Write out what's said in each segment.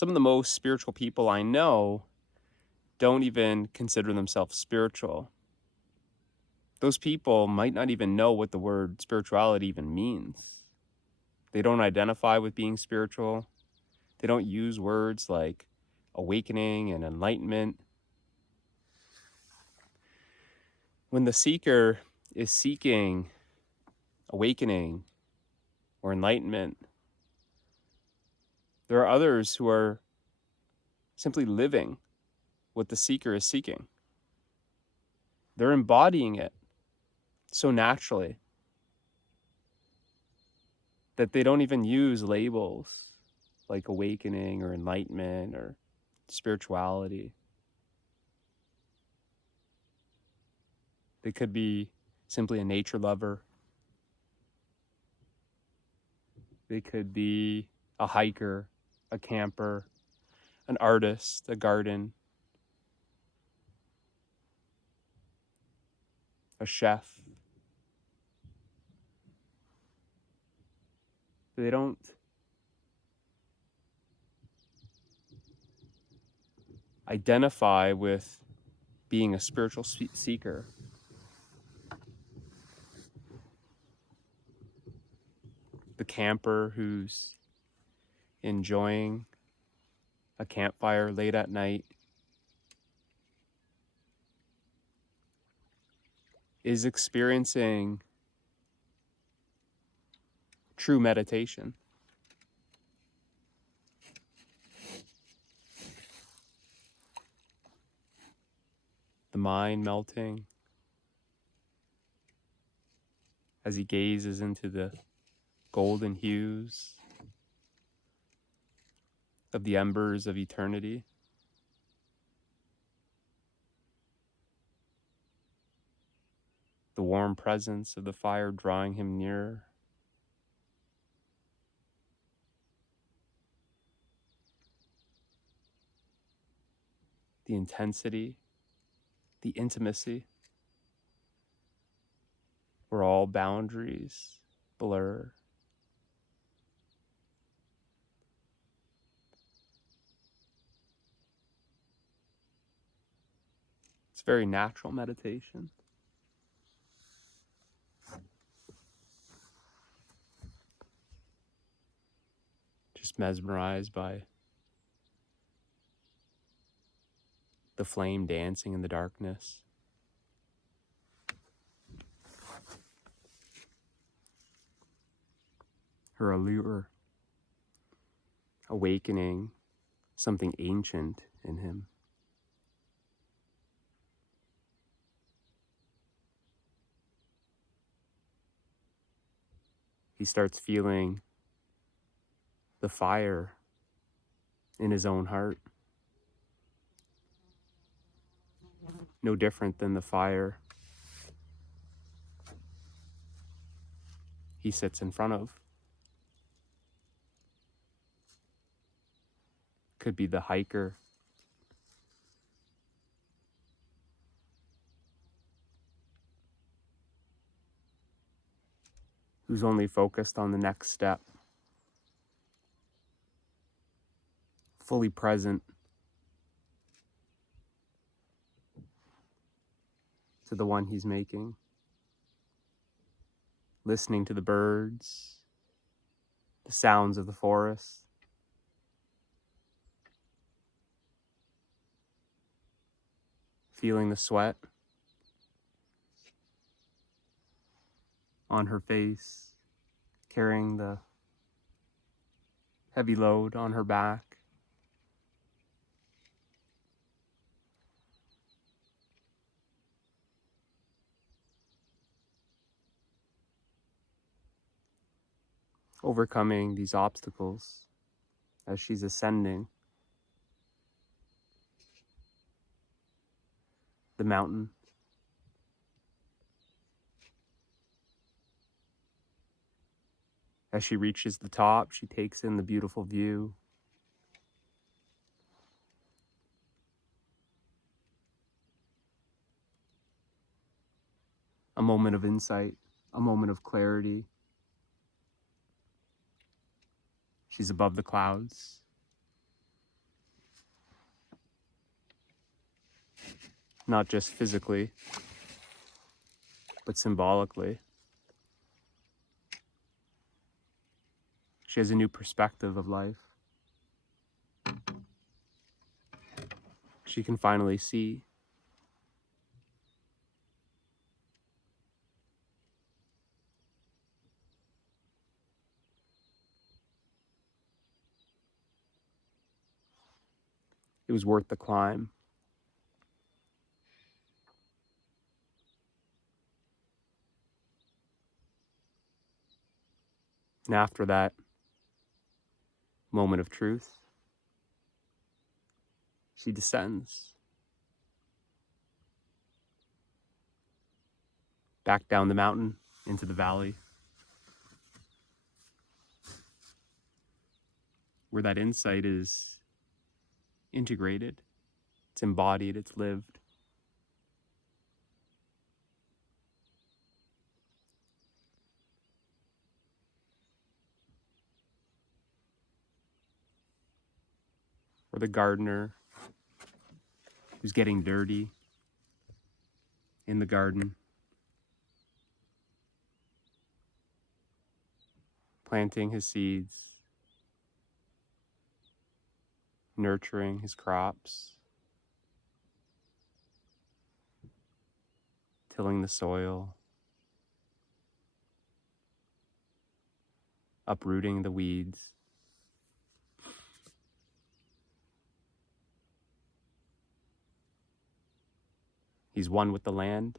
Some of the most spiritual people I know don't even consider themselves spiritual. Those people might not even know what the word spirituality even means. They don't identify with being spiritual. They don't use words like awakening and enlightenment. When the seeker is seeking awakening or enlightenment, there are others who are simply living what the seeker is seeking. They're embodying it so naturally that they don't even use labels like awakening or enlightenment or spirituality. They could be simply a nature lover. They could be a hiker, a camper, an artist, a garden, a chef. They don't identify with being a spiritual seeker. The camper who's enjoying a campfire late at night is experiencing true meditation. The mind melting as he gazes into the golden hues of the embers of eternity. The warm presence of the fire drawing him nearer. The intensity, the intimacy, where all boundaries blur. It's very natural meditation. Just mesmerized by the flame dancing in the darkness. Her allure, awakening something ancient in him. He starts feeling the fire in his own heart. No different than the fire he sits in front of. Could be the hiker who's only focused on the next step, fully present to the one he's making, listening to the birds, the sounds of the forest, feeling the sweat on her face, carrying the heavy load on her back. Overcoming these obstacles as she's ascending the mountain. As she reaches the top, she takes in the beautiful view. A moment of insight, a moment of clarity. She's above the clouds. not just physically, but symbolically. She has a new perspective of life. She can finally see. It was worth the climb. And after that moment of truth, she descends back down the mountain into the valley, where that insight is integrated, it's embodied, it's lived. Or the gardener who's getting dirty in the garden, planting his seeds, nurturing his crops, tilling the soil, uprooting the weeds. He's one with the land.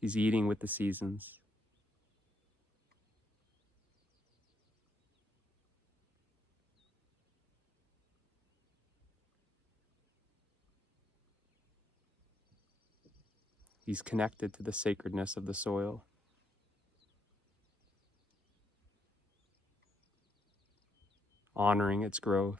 He's eating with the seasons. He's connected to the sacredness of the soil. Honoring its growth.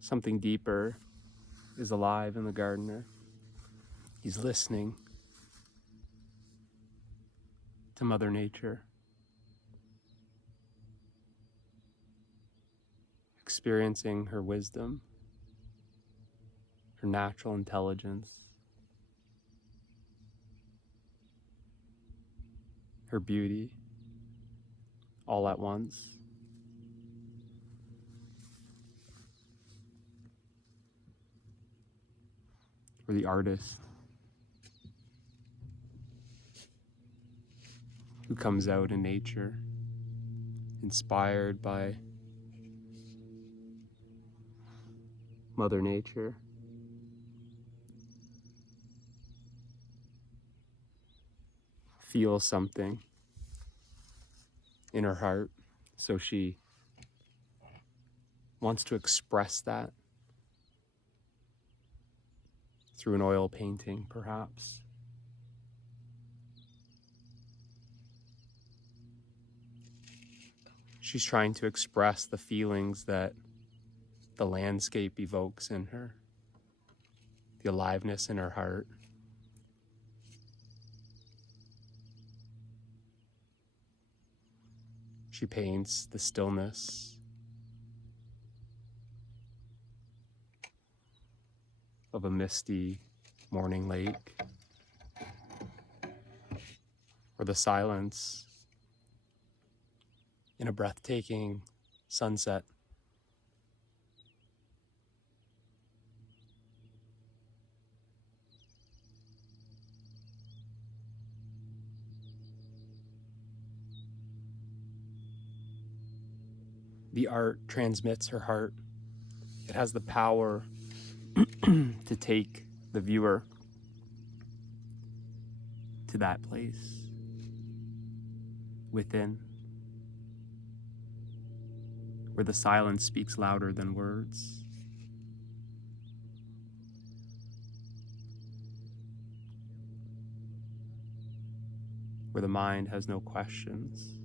Something deeper is alive in the gardener. He's listening to Mother Nature, experiencing her wisdom, her natural intelligence, her beauty, all at once. Or the artist who comes out in nature, inspired by Mother Nature. Feels something in her heart, so she wants to express that through an oil painting, perhaps. She's trying to express the feelings that the landscape evokes in her, the aliveness in her heart. She paints the stillness of a misty morning lake, or the silence in a breathtaking sunset. The art transmits her heart. It has the power to take the viewer to that place within, where the silence speaks louder than words. Where the mind has no questions.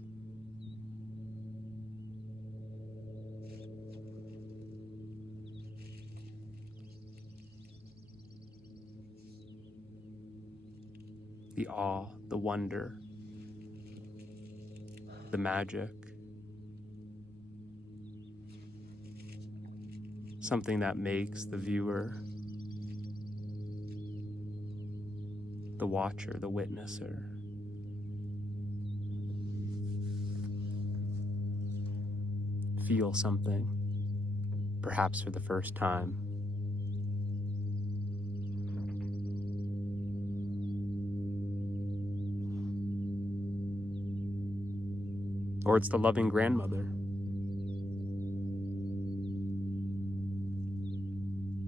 the awe, the wonder, the magic. Something that makes the viewer, the watcher, the witnesser, feel something, perhaps for the first time. Or it's the loving grandmother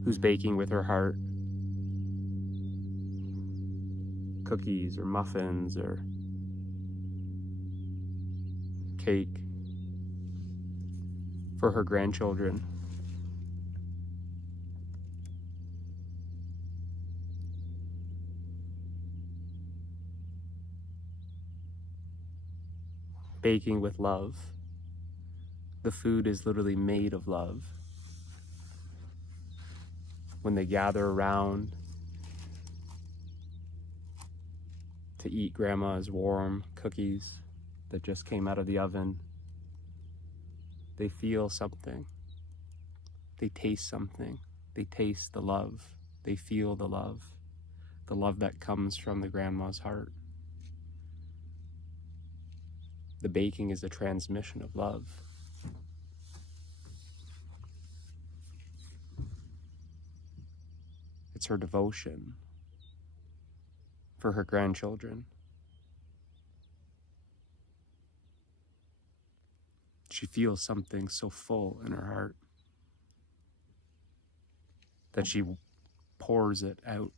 who's baking with her heart cookies or muffins or cake for her grandchildren. Baking with love. The food is literally made of love. When they gather around to eat grandma's warm cookies that just came out of the oven, they feel something. They taste something. They taste the love. They feel the love that comes from the grandma's heart. The baking is the transmission of love. It's her devotion for her grandchildren. She feels something so full in her heart that she pours it out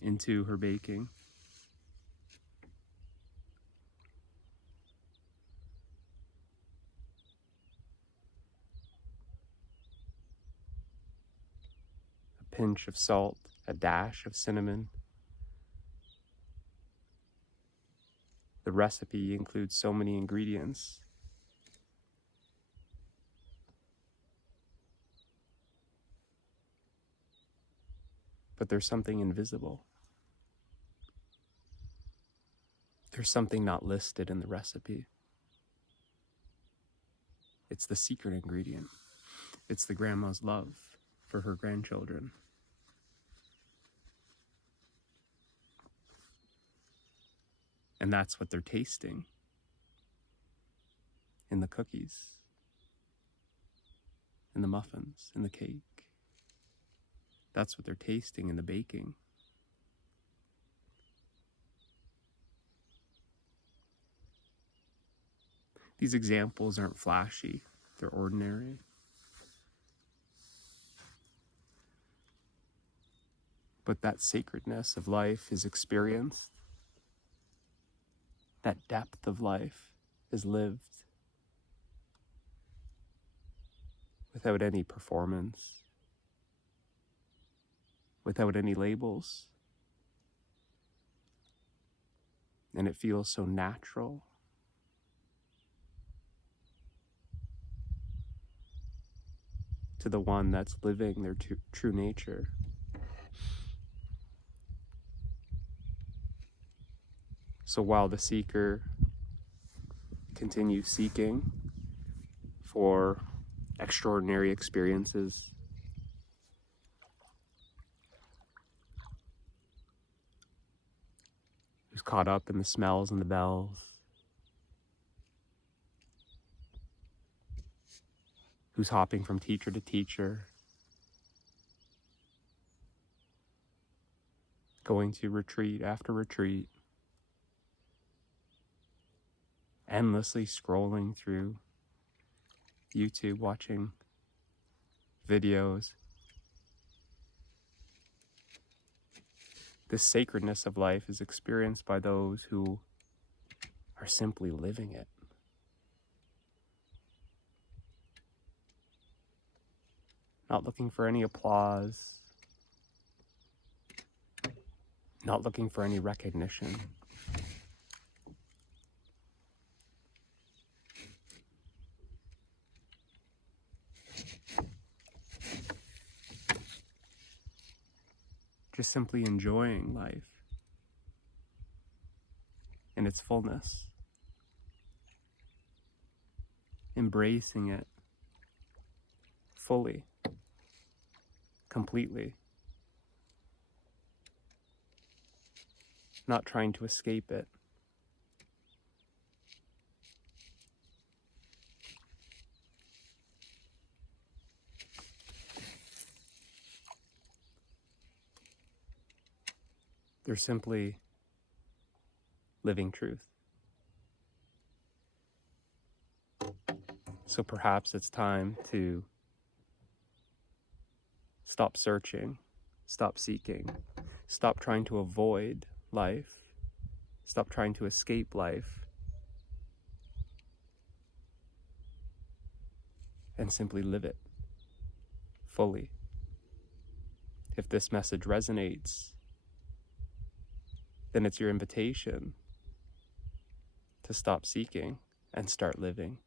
into her baking. A pinch of salt, a dash of cinnamon. The recipe includes so many ingredients. But there's something invisible. There's something not listed in the recipe. It's the secret ingredient. It's the grandma's love for her grandchildren. And that's what they're tasting in the cookies, in the muffins, in the cake. That's what they're tasting in the baking. These examples aren't flashy, they're ordinary. But that sacredness of life is experienced. That depth of life is lived without any performance, without any labels. And it feels so natural. To the one that's living their true nature. So while the seeker continues seeking for extraordinary experiences, who's caught up in the smells and the bells, who's hopping from teacher to teacher, going to retreat after retreat, endlessly scrolling through YouTube, watching videos. This sacredness of life is experienced by those who are simply living it. Not looking for any applause, not looking for any recognition. Just simply enjoying life. in its fullness, embracing it fully, completely, not trying to escape it. They're simply living truth. So perhaps it's time to stop searching, stop seeking, stop trying to avoid life, stop trying to escape life, and simply live it fully. If this message resonates, then it's your invitation to stop seeking and start living.